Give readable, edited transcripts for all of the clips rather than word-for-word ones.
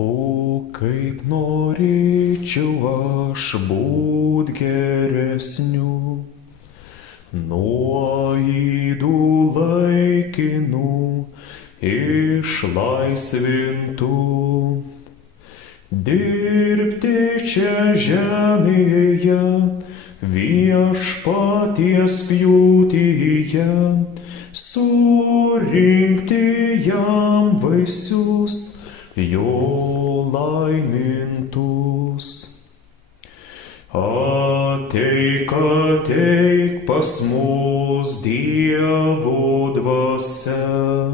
O kaip norėčiau aš būt geresniu, nuo ydų laikinų išlaisvintų, dirbti čia žemėje, viešpaties pjūtyje, surinkti jam vaisius, jo laimintus. Ateik, ateik pas mus Dievo dvasia,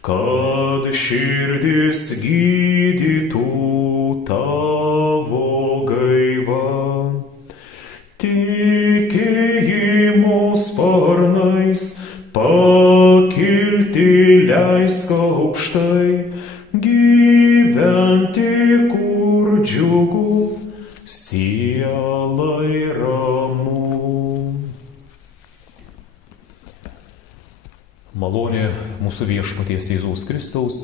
kad širdis gydytų tavo gaiva. Tikėjimo sparnais pakilti leisk aukštai, gyventi kur džiugu, sielai ramu. Malonė mūsų viešpaties Jėzaus Kristaus,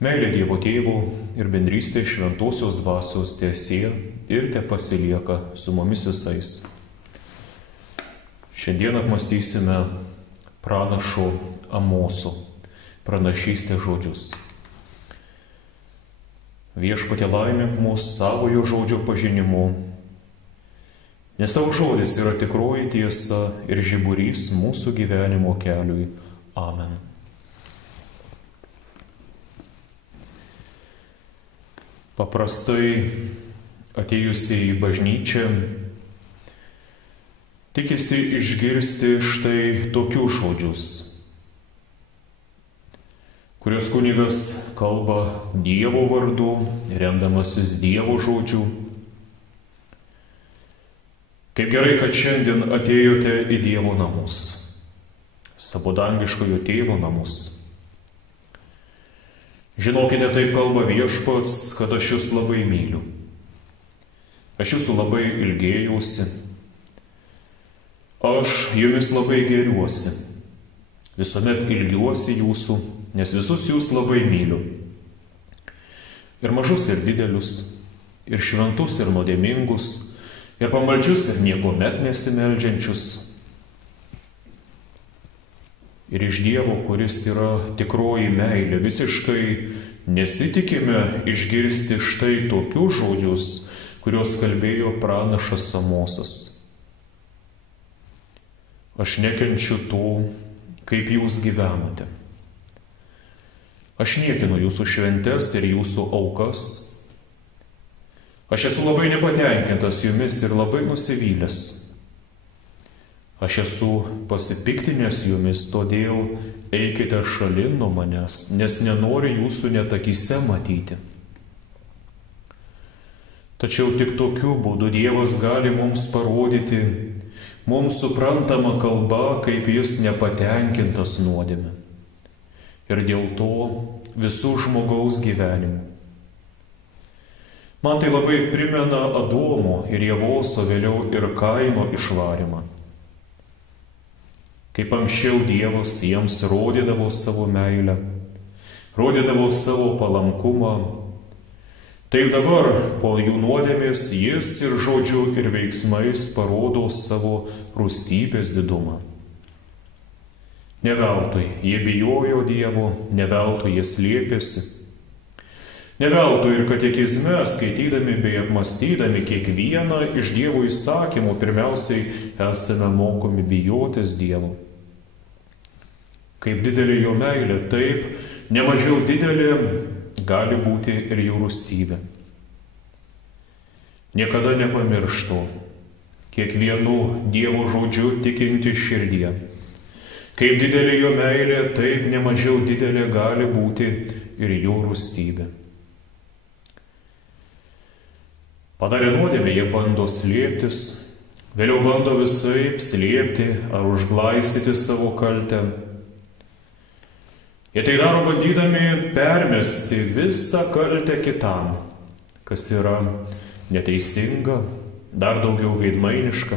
meilė Dievo Tėvo ir bendrystė šventosios dvasios teesie ir tepasilieka su mumis visais. Šiandien apmąstysime pranašo Amoso pranašystės žodžius. Viešpatie, laimink mus savojo žodžio pažinimu, nes tavo žodis yra tikroji tiesa ir žiburys mūsų gyvenimo keliui. Amen. Paprastai atėjusiai į bažnyčią tikisi išgirsti štai tokius žodžius, kurios kunigas kalba Dievo vardu, remdamasis Dievo žodžiu. Kaip gerai, kad šiandien atėjote į Dievo namus, savo dangiškojo Tėvo namus. Žinokite, taip kalba viešpats, kad aš jūs labai myliu. Aš jūsų labai ilgėjausi. Aš jumis labai gėriuosi. Visuomet ilgiuosi jūsų, nes visus jūs labai myliu. Ir mažus, ir didelius, ir šventus, ir nuodėmingus, ir pamaldžius, ir niekomet nesimeldžiančius. Ir iš Dievo, kuris yra tikroji meilė, visiškai nesitikime išgirsti štai tokius žodžius, kuriuos kalbėjo pranašas Amosas. Aš nekenčiu to, kaip jūs gyvenate. Aš niekinu jūsų šventes ir jūsų aukas. Aš esu labai nepatenkintas jumis ir labai nusivylęs. Aš esu pasipiktinęs jumis, todėl eikite šalin nuo manęs, nes nenoriu jūsų net akyse matyti. Tačiau tik tokiu būdu Dievas gali mums parodyti, mums suprantama kalba, kaip jis nepatenkintas nuodėme. Ir dėl to visų žmogaus gyvenimų. Man tai labai primena Adomo ir Ievos, o vėliau ir Kaino išvarymą. Kaip anksčiau Dievas jiems rodydavo savo meilę, rodydavo savo palankumą, taip dabar po jų nuodėmės jis ir žodžiu ir veiksmais parodo savo rūstybės didumą. Ne veltui jie bijojo Dievo, ne veltui jie slėpėsi. Ne veltui ir katekizme, skaitydami bei apmąstydami kiekvieną iš Dievo įsakymų, pirmiausiai esame mokomi bijotis Dievo. Kaip didelė jo meilė, taip nemažiau didelė gali būti ir jo rūstybė. Niekada nepamirštu kiekvienu Dievo žodžiu tikinti širdie. Kaip didelė jo meilė, taip nemažiau didelė gali būti ir jo rūstybė. Padarę nuodėmę, jie bando slėptis, vėliau bando visaip slėpti ar užglaistyti savo kaltę. Jie tai daro bandydami permesti visą kaltę kitam, kas yra neteisinga, dar daugiau veidmainiška.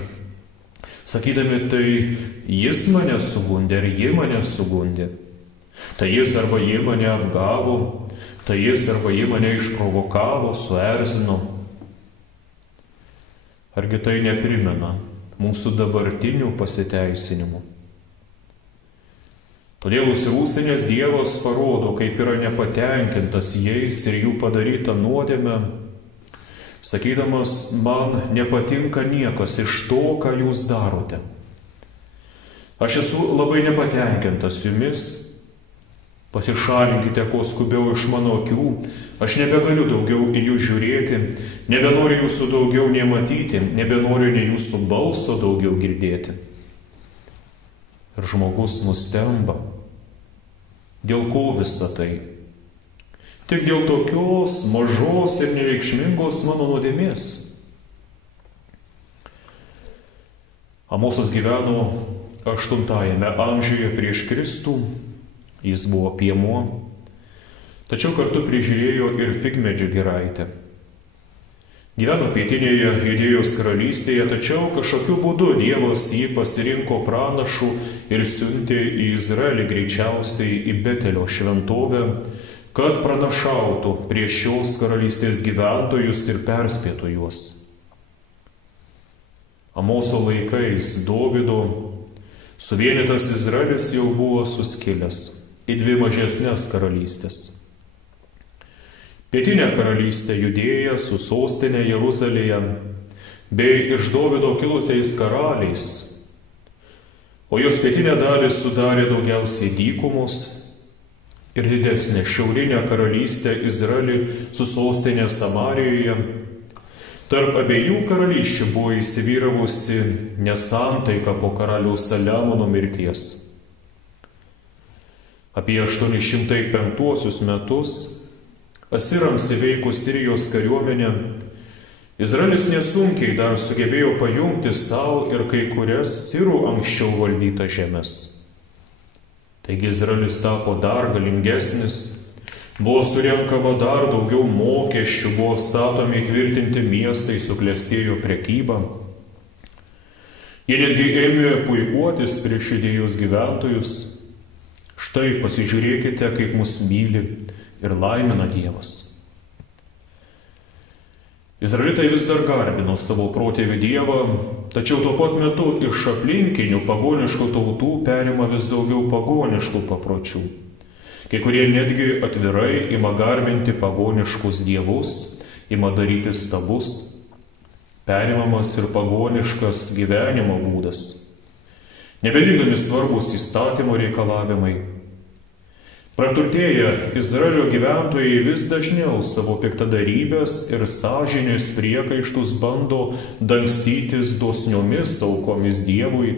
Sakydami, tai jis mane sugundė, ar ji mane sugundė. Tai jis arba ji mane apgavo, tai jis arba ji mane išprovokavo, suerzino. Argi tai neprimena mūsų dabartinių pasiteisinimų? Todėl užsirūstinės Dievas parodo, kaip yra nepatenkintas jais ir jų padaryta nuodėme, sakydamas, man nepatinka niekas iš to, ką jūs darote. Aš esu labai nepatenkintas jumis, pasišalinkite kuo skubiau iš mano akių, aš nebegaliu daugiau į jūs žiūrėti, nebenoriu jūsų daugiau nei matyti, nebenoriu nei jūsų balso daugiau girdėti. Ir žmogus nustemba. Dėl ko visa tai? Tik dėl tokios mažos ir nereikšmingos mano nuodėmės. Amosas gyveno 8 amžiuje prieš Kristų, jis buvo piemuo, tačiau kartu prižiūrėjo ir figmedžių giraitę. Gyveno pietinėje Judėjos karalystėje, tačiau kažkokiu būdu Dievas jį pasirinko pranašu ir siuntė į Izraelį, greičiausiai į Betelio šventovę, kad pranašautų prieš šios karalystės gyventojus ir perspėtų juos. Amoso laikais Dovydo suvienytas Izraelis jau buvo suskilęs į 2 mažesnės karalystės. Pietinė karalystė Judėja su sostinė Jeruzalėje bei iš Dovydo kilusiais karaliais, o jos pietinę dalį sudarė daugiausiai dykumos ir didesnė šiaurinė karalystė Izraelį su sostinė Samarijoje. Tarp abiejų karalysčių buvo įsivyravusi nesantaika po karaliaus Saliamono mirties. Apie 805 metus asirams įveikus Sirijos kariuomenę, Izraelis nesunkiai dar sugebėjo pajungti savo ir kai kurias sirų anksčiau valdytas žemes. Taigi Izraelis tapo dar galingesnis, buvo surenkama dar daugiau mokesčių, buvo statomi įtvirtinti miestai, suklestėjo prekyba. Jie netgi ėmė puikuotis prieš Judėjos gyventojus. Štai pasižiūrėkite, kaip mus myli ir laimina Dievas. Izraelitai vis dar garbino savo protėvių Dievą, tačiau tuo pat metu iš aplinkinių pagoniškų tautų perima vis daugiau pagoniškų papročių. Kai kurie netgi atvirai ima garbinti pagoniškus dievus, ima daryti stabus, perimamas ir pagoniškas gyvenimo būdas. Nebelygdami svarbus įstatymo reikalavimai. Praturtėję Izraelio gyventojai vis dažniau savo piktadarybės ir sąžinės priekaištus bando dangstytis dosniomis aukomis Dievui.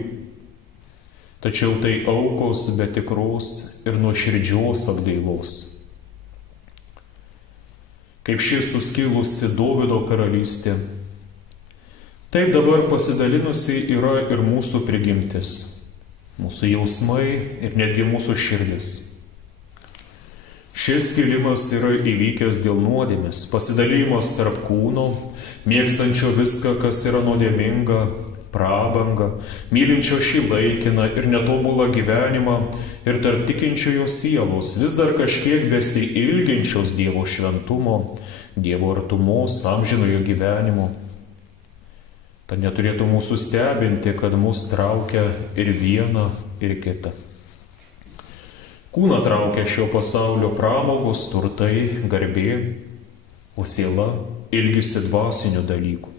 Tačiau tai aukos be tikros ir nuoširdžios atgaivos. Kaip ši suskilusi Dovydo karalystė, taip dabar pasidalinusi yra ir mūsų prigimtis, mūsų jausmai ir netgi mūsų širdis. Šis skilimas yra įvykęs dėl nuodėmės, pasidalymas tarp kūno, mėgstančio viską, kas yra nuodėminga, prabangą, mylinčio šį laikiną ir netobulą gyvenimą ir tarp tikinčiojo sielos, vis dar kažkiek besiilginčios Dievo šventumo, Dievo artumos, amžinojo gyvenimo. Tad neturėtų mūsų stebinti, kad mus traukia ir viena, ir kita. Kūną traukia šio pasaulio pramogos, turtai, garbė, o siela ilgisi dvasinių dalykų.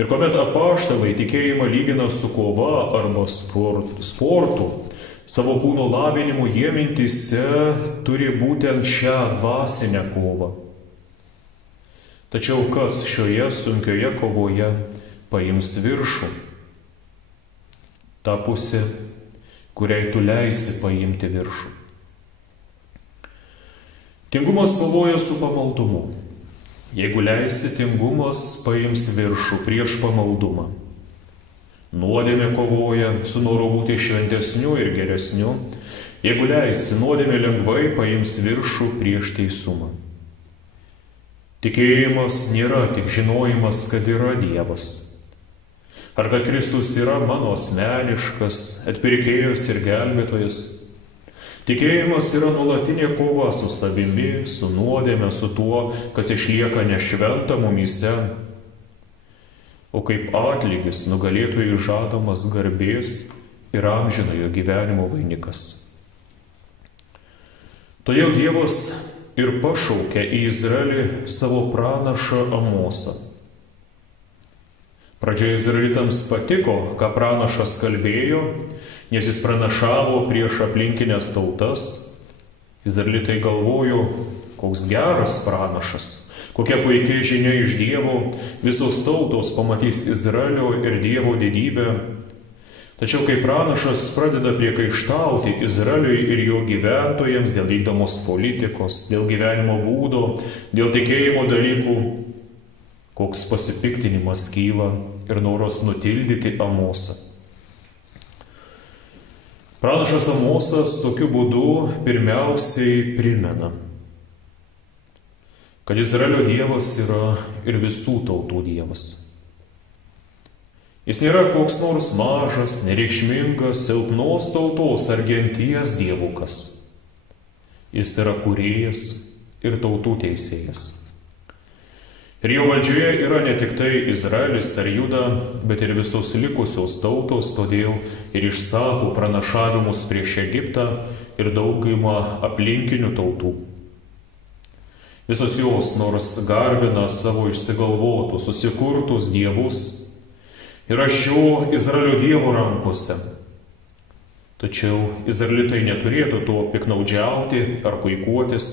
Ir kuomet apaštalai tikėjimą lygina su kova arba sportu, savo kūno lavinimu jie mintyse turi būtent šią dvasinę kovą. Tačiau kas šioje sunkioje kovoje paims viršų? Ta pusė, kuriai tu leisi paimti viršų. Tingumas kovoja su pamaldumu. Jeigu leisi, tingumas paims viršų prieš pamaldumą. Nuodėmė kovoja su noru būti šventesniu ir geresniu. Jeigu leisi, nuodėmė lengvai paims viršų prieš teisumą. Tikėjimas nėra tik žinojimas, kad yra Dievas. Ar kad Kristus yra mano asmeniškas atpirkėjas ir gelbėtojas. Tikėjimas yra nuolatinė kova su savimi, su nuodėme, su tuo, kas išlieka nešventa mumyse. O kaip atlygis nugalėtojui žadamas garbės ir amžinojo gyvenimo vainikas. Todėl Dievas ir pašaukė į Izraelį savo pranašą Amosą. Pradžioje izraelitams patiko, ką pranašas kalbėjo, nes jis pranašavo prieš aplinkinės tautas. Izraelitai galvojo, koks geras pranašas, kokia puikiai žinia iš Dievo, visos tautos pamatys Izraelio ir Dievo didybę. Tačiau kai pranašas pradeda priekaištauti Izraeliui ir jo gyventojams dėl vykdomos politikos, dėl gyvenimo būdo, dėl tikėjimo dalykų, koks pasipiktinimas kyla ir noras nutildyti Amosą. Pranašas Amosas tokiu būdu pirmiausiai primena, kad Izraelio Dievas yra ir visų tautų Dievas. Jis nėra koks nors mažas, nereikšmingas, silpnos tautos ar genties dievukas. Jis yra kūrėjas ir tautų teisėjas. Ir jo valdžioje yra ne tik tai Izraelis ar Juda, bet ir visos likusios tautos, todėl ir išsako pranašavimus prieš Egiptą ir daugumą aplinkinių tautų. Visos jos nors garbina savo išsigalvotus, susikurtus dievus, yra šio Izraelio Dievo rankose. Tačiau izraelitai neturėtų to piknaudžiauti ar puikuotis,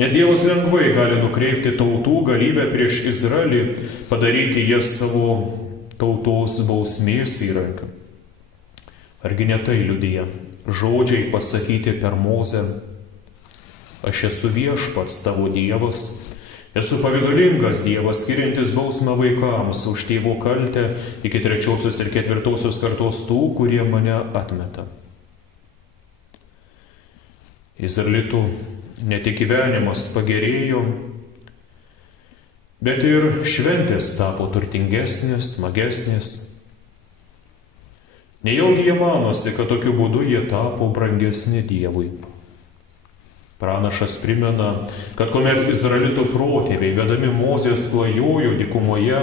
nes Dievas lengvai gali nukreipti tautų galybę prieš Izraelį, padaryti jas savo tautos bausmės įrankiu. Argi ne tai liudija žodžiai pasakyti per Mozę: aš esu viešpats tavo Dievas, esu pavydalingas Dievas, skiriantis bausmę vaikams už tėvo kaltę iki 3. ir 4. kartos tų, kurie mane atmeta. Izraelitų ne tik gyvenimas pagerėjo, bet ir šventės tapo turtingesnės, smagesnės. Nejaugi jie manosi, kad tokiu būdu jie tapo brangesni Dievui. Pranašas primena, kad kuomet izraelitų protėviai vedami Mozės klajojo dykumoje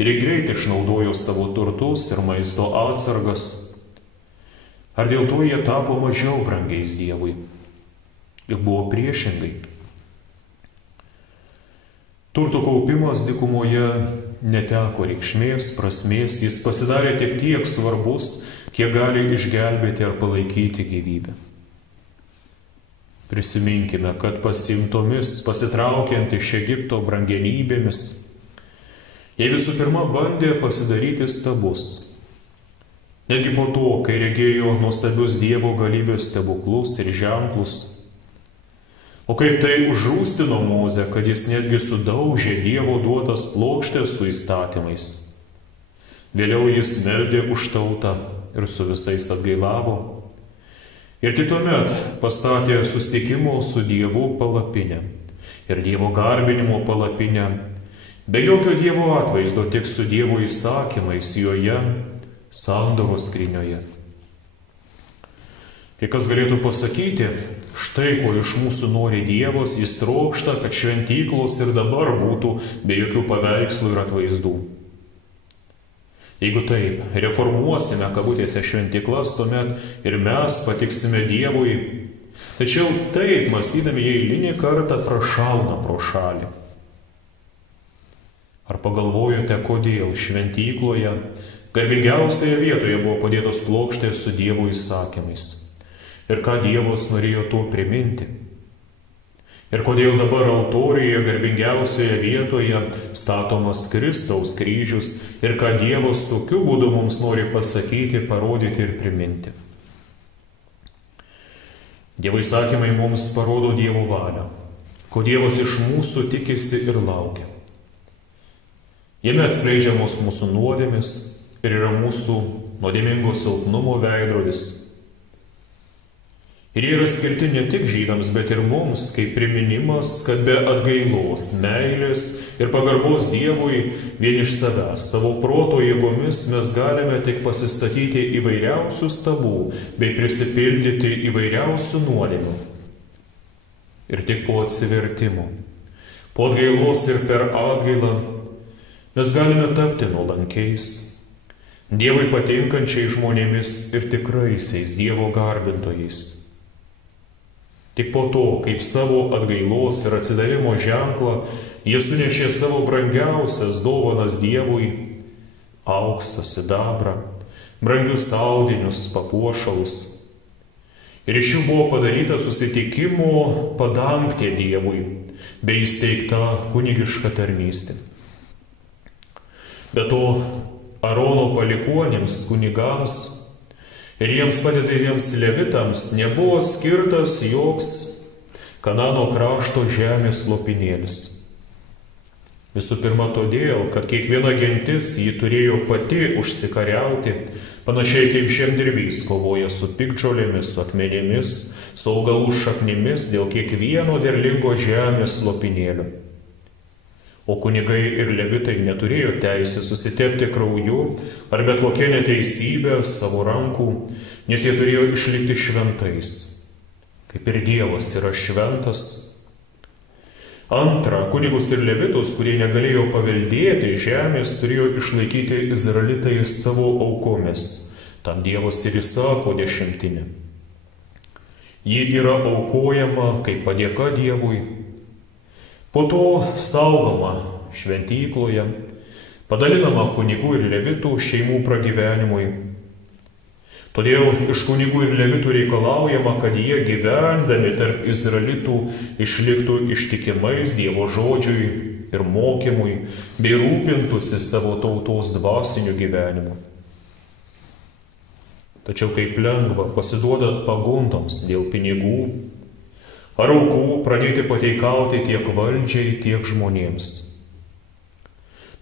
ir greit išnaudojo savo turtus ir maisto atsargas, ar dėl to jie tapo mažiau brangiais Dievui? Juk buvo priešingai. Turto kaupimas dykumoje neteko reikšmės, prasmės, jis pasidarė tik tiek svarbus, kiek gali išgelbėti ar palaikyti gyvybę. Prisiminkime, kad pasimtomis pasitraukiant iš Egipto brangenybėmis, jie visų pirma bandė pasidaryti stabus. Netgi po to, kai regėjo nuostabius Dievo galybės stebuklus ir ženklus, o kaip tai užrūstino Mozę, kad jis netgi sudaužė Dievo duotas plokštės su įstatymais. Vėliau jis meldė už tautą ir su visais atgailavo. Ir tik tuomet pastatė susitikimo su Dievu palapinę ir Dievo garbinimo palapinę, be jokio Dievo atvaizdo, tik su Dievo įsakymais joje, sandoros skrynioje. Kai kas galėtų pasakyti, štai ko iš mūsų nori Dievas, jis trokšta, kad šventyklos ir dabar būtų be jokių paveikslų ir atvaizdų. Jeigu taip, reformuosime kabutėse šventyklas, tuomet ir mes patiksime Dievui. Tačiau taip, mąstydami jie eilinį kartą prašauna pro šalį. Ar pagalvojote, kodėl šventykloje, garbingiausioje vietoje buvo padėtos plokštės su Dievo įsakymais? Ir ką Dievas norėjo to priminti? Ir kodėl dabar altorijoje garbingiausioje vietoje statomas Kristaus kryžius ir ką Dievas tokiu būdu mums nori pasakyti, parodyti ir priminti? Dievo įsakymai mums parodo Dievo valią, ko Dievas iš mūsų tikisi ir laukia. Jame atskleidžiamos mūsų nuodėmės ir yra mūsų nuodėmingo silpnumo veidrodis. Ir jie yra skirti ne tik žydams, bet ir mums, kaip priminimas, kad be atgailos, meilės ir pagarbos Dievui vien iš savęs, savo proto jėgomis mes galime tik pasistatyti įvairiausių stabų bei prisipildyti įvairiausių nuodėmių. Ir tik po atsivertimo, po atgailos ir per atgailą mes galime tapti nuolankiais, Dievui patinkančiai žmonėmis ir tikraisiais Dievo garbintojais. Tik po to, kaip savo atgailos ir atsidavimo ženklą jie sunešė savo brangiausias dovanas Dievui - auksą, sidabrą, brangius audinius, papuošalus. Ir iš jų buvo padaryta susitikimo padangtė Dievui bei įsteigta kunigiška tarnystė. Be to, Arono palikuonims kunigams ir jiems padedantiems levitams nebuvo skirtas joks Kanano krašto žemės lopinėlis. Visų pirma todėl, kad kiekviena gentis jį turėjo pati užsikariauti, panašiai kaip žemdirbys kovoja su piktžolėmis, su akmenėmis, su augalų šaknimis dėl kiekvieno derlingo žemės lopinėlio. O kunigai ir levitai neturėjo teisę susitepti krauju ar bet kokia neteisybė savo rankų, nes jie turėjo išlikti šventais, kaip ir Dievas yra šventas. Antra, kunigus ir levitus, kurie negalėjo paveldėti žemės, turėjo išlaikyti izraelitai savo aukomis. Tam Dievas ir įsako dešimtinę. Ji yra aukojama kaip padėka Dievui. Po to saugoma šventykloje, padalinama kunigų ir levitų šeimų pragyvenimui. Todėl iš kunigų ir levitų reikalaujama, kad jie gyvendami tarp izraelitų išliktų ištikimais Dievo žodžiui ir mokymui, bei rūpintųsi savo tautos dvasiniu gyvenimu. Tačiau kaip lengva pasiduodant pagundoms dėl pinigų ar aukų pradėti pateikauti tiek valdžiai, tiek žmonėms.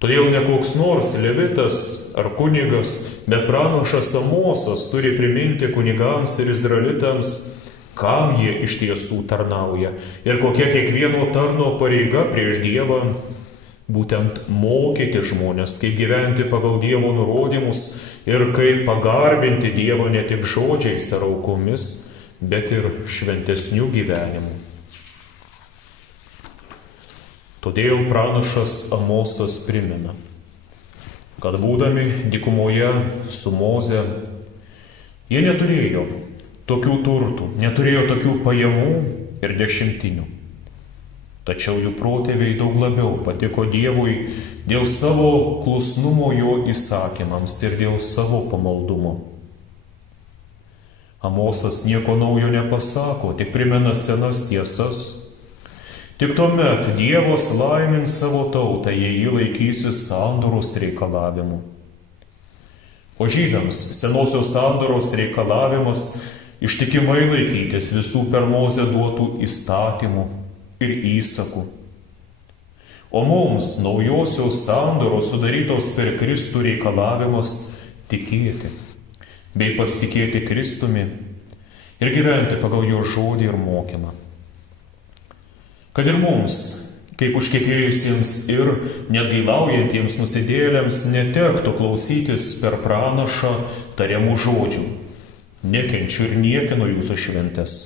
Todėl ne koks nors levitas ar kunigas, bet pranašas Amosas turi priminti kunigams ir izraelitams, kam jie iš tiesų tarnauja ir kokia kiekvieno tarno pareiga prieš Dievą, būtent mokyti žmonės, kaip gyventi pagal Dievo nurodymus ir kaip pagarbinti Dievą ne tik žodžiais ar aukomis, bet ir šventesnių gyvenimų. Todėl pranašas Amosas primena, kad būdami dykumoje su Moze, jie neturėjo tokių turtų, neturėjo tokių pajamų ir dešimtinių. Tačiau jų protėviai daug labiau patiko Dievui dėl savo klusnumo jo įsakymams ir dėl savo pamaldumo. Amosas nieko naujo nepasako, tik primena senas tiesas. Tik tuomet Dievas laimins savo tautą, jei jį laikysis sandoros reikalavimu. O žydams senosios sandoros reikalavimas ištikimai laikytis visų per Mozę duotų įstatymų ir įsakų. O mums naujosios sandoros sudarytos per Kristų reikalavimas tikėti bei pasitikėti Kristumi ir gyventi pagal jo žodį ir mokymą. Kad ir mums, kaip užkietėjusiems ir neatgailaujantiems nusidėjėliams, netektų klausytis per pranašą tariamų žodžių. Nekenčiu ir niekinu jūsų šventes.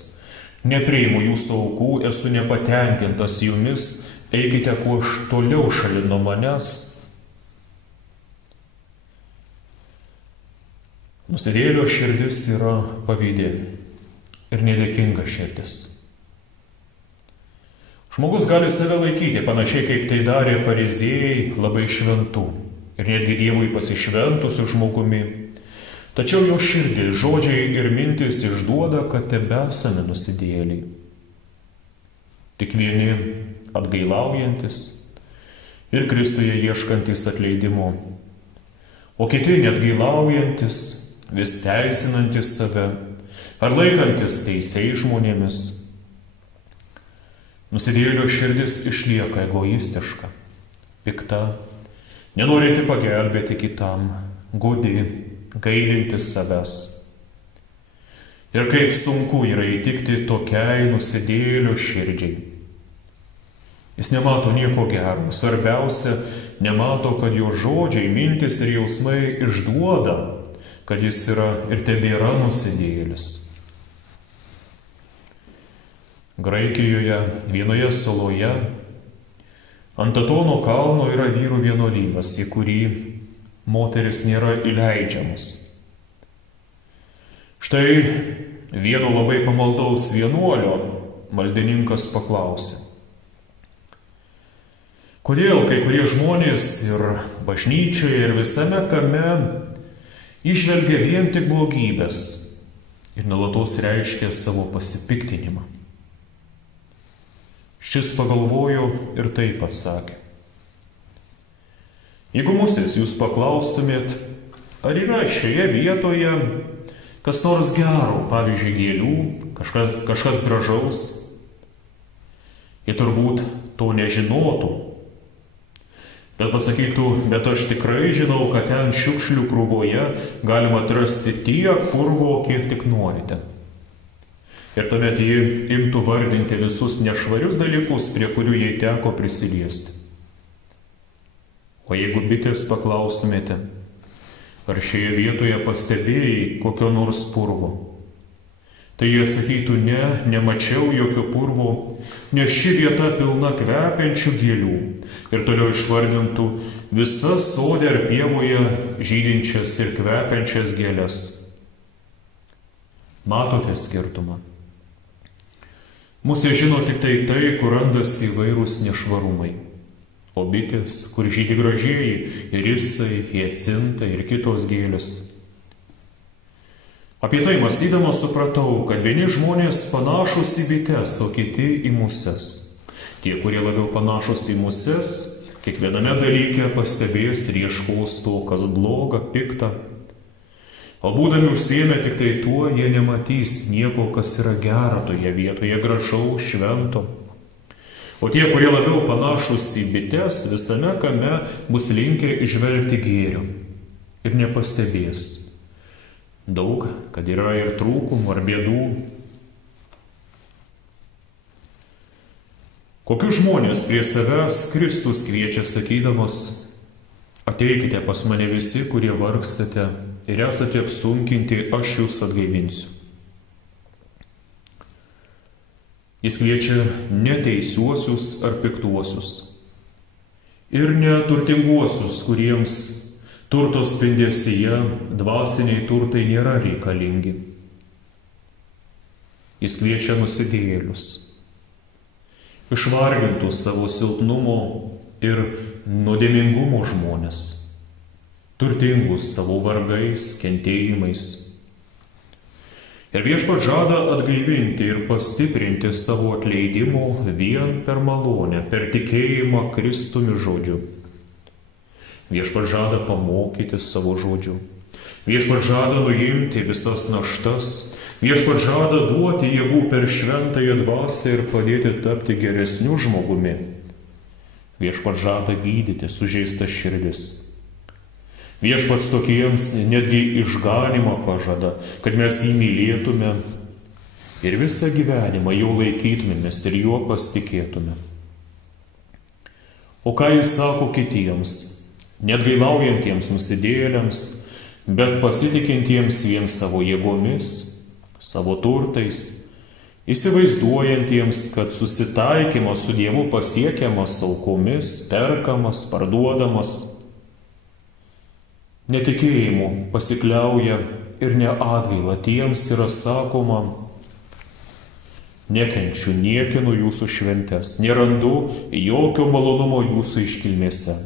Nepriimu jūsų aukų, esu nepatenkintas jumis, eikite kuo toliau šalin nuo manęs. Nusidėjėlio širdis yra pavydi ir nedėkinga širdis. Žmogus gali save laikyti panašiai, kaip tai darė fariziejai, labai šventų ir netgi Dievui pasišventusių žmogumi. Tačiau jo širdis, žodžiai ir mintis išduoda, kad tebesame nusidėjėliai. Tik vieni atgailaujantis ir Kristuje ieškantis atleidimo, o kiti neatgailaujantis, vis teisinantis save ar laikantis teisiais žmonėmis. Nusidėjėlio širdis išlieka egoistiška, pikta, nenorinti pagelbėti kitam, gudi, gailintis savęs. Ir kaip sunku yra įtikti tokiai nusidėjėlio širdžiai. Jis nemato nieko gero. Svarbiausia, nemato, kad jo žodžiai, mintis ir jausmai išduoda, kad jis yra ir tebėra nusidėjėlis. Graikijoje vienoje saloje ant Atono kalno yra vyrų vienuolynas, į kurį moteris nėra įleidžiamas. Štai vieno labai pamaldaus vienuolio maldininkas paklausė: kodėl kai kurie žmonės ir bažnyčioje ir visame kame įžvelgia vien tik blogybės ir nuolatos reiškia savo pasipiktinimą? Šis pagalvojo ir taip atsakė: jeigu musės jūs paklaustumėt, ar yra šioje vietoje kas nors gero, pavyzdžiui, gėlių, kažkas gražaus, jie turbūt to nežinotų. Bet pasakytų: bet aš tikrai žinau, kad ten šiukšlių krūvoje galima atrasti tiek purvo, kiek tik norite. Ir tuomet ji imtų vardinti visus nešvarius dalykus, prie kurių jai teko prisiliesti. O jeigu bitės paklaustumėte, ar šioje vietoje pastebėjai kokio nors purvo, tai jie sakytų: ne, nemačiau jokio purvo, nes ši vieta pilna kvepiančių gėlių. Ir toliau išvardintų visas sode ar pievoje žydinčias ir kvepiančias gėles. Matote skirtumą? Musė žino tik tai, kur randasi įvairūs nešvarumai. O bitės, kur žydi gražieji irisai, hiacintai ir kitos gėlės. Apie tai mąstydamas supratau, kad vieni žmonės panašus į bites, o kiti į muses. Tie, kurie labiau panašus į muses, kiekviename dalyke pastebės ir ieškos to, kas bloga, pikta. O būdami užsiėmę tik tai tuo, jie nematys nieko, kas yra gera toje vietoje, gražaus, švento. O tie, kurie labiau panašus į bites, visame kame bus linkę įžvelgti gėrio ir nepastebės daug, kad yra ir trūkumų ar bėdų. Kokius žmonės prie savęs Kristus kviečia sakydamas: ateikite pas mane visi, kurie vargstate ir esate apsunkinti, aš jūs atgaivinsiu. Jis kviečia ne teisiuosius ar piktuosius ir ne turtinguosius, kuriems turto spindesyje dvasiniai turtai nėra reikalingi. Jis kviečia nusidėjėlius, išvargintus savo silpnumo ir nuodėmingumo žmonės, turtingus savo vargais, kentėjimais. Ir Viešpats žada atgaivinti ir pastiprinti savo atleidimo vien per malonę, per tikėjimą Kristumi žodžiu. Viešpats žada pamokyti savo žodžiu. Viešpats žada nuimti visas naštas. Viešpats žada duoti jėgų per šventąją dvasią ir padėti tapti geresniu žmogumi. Viešpats žada gydyti sužeistas širdis. Viešpats tokiems netgi išganimą pažada, kad mes jį mylėtume ir visą gyvenimą jau laikytumėmės ir juo pasitikėtume. O ką jis sako kitiems, neatgailaujantiems nusidėjėliams, bet pasitikintiems vien savo jėgomis, savo turtais, įsivaizduojantiems, kad susitaikymas su Dievu pasiekiamas aukomis, perkamas, parduodamas. Netikėjimu pasikliauja ir neatgaila tiems yra sakoma: nekenčiu, niekinu jūsų šventes, nerandu jokio malonumo jūsų iškilmėse.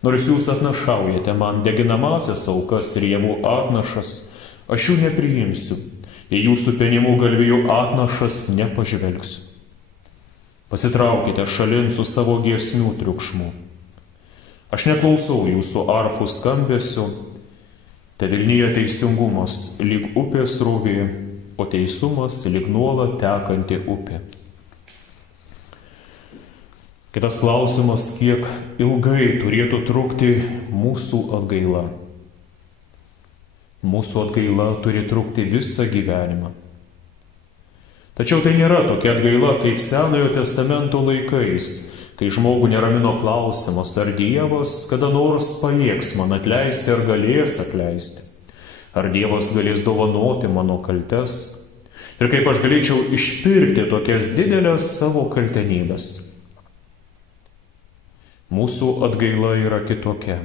Nors jūs atnašaujate man deginamasias aukas ir javų atnašas, aš jų nepriimsiu, į jūsų penimų galvijų atnašas nepažvelgsiu. Pasitraukite šalin su savo giesmių triukšmu. Aš neklausau jūsų arfų skambesio, tevilnyje teisingumas lyg upės srovė, o teisumas lyg nuolat tekanti upė. Kitas klausimas, kiek ilgai turėtų trukti mūsų atgaila. Mūsų atgaila turi trukti visą gyvenimą. Tačiau tai nėra tokia atgaila kaip Senojo testamento laikais, kai žmogų neramino klausimas, ar Dievas kada nors pajėgs man atleisti, ar galės atleisti. Ar Dievas galės dovanoti mano kaltes ir kaip aš galėčiau išpirkti tokias didelės savo kaltenybės. Mūsų atgaila yra kitokia,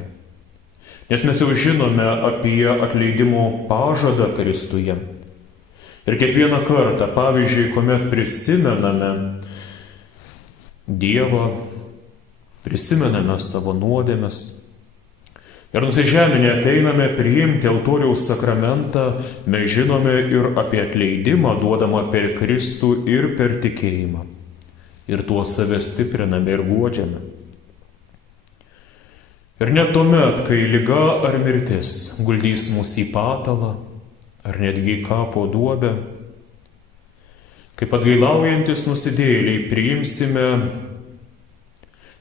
nes mes jau žinome apie atleidimo pažadą Kristuje. Ir kiekvieną kartą, pavyzdžiui, kuomet prisimename Dievą, prisimename savo nuodėmes ir nusižeminę ateiname priimti altoriaus sakramentą, mes žinome ir apie atleidimą duodamą per Kristų ir per tikėjimą. Ir tuo save stipriname ir guodžiame. Ir net tuomet, kai liga ar mirtis guldys mus į patalą, ar netgi kapo duobę, kaip atgailaujantis nusidėjėliai priimsime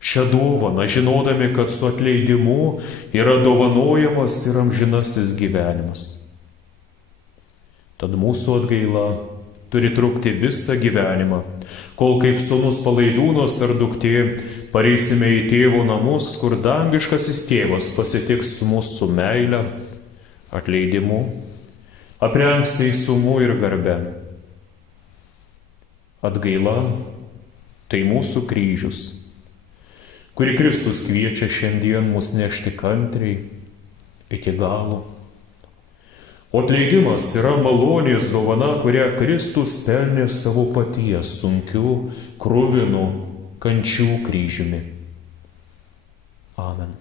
šią dovaną, žinodami, kad su atleidimu yra dovanojamas ir amžinasis gyvenimas. Tad mūsų atgaila turi trukti visą gyvenimą, kol kaip sūnus palaidūnas ar duktė pareisime į tėvo namus, kur dangiškasis tėvas pasitiks mūsų meilę, atleidimu, aprengs teisumu ir garbe. Atgaila tai mūsų kryžius, kurį Kristus kviečia šiandien mus nešti kantriai iki galo. O atleidimas yra malonės dovana, kurią Kristus pelnė savo paties sunkiu, kruvinu kančių kryžiumi. Amen.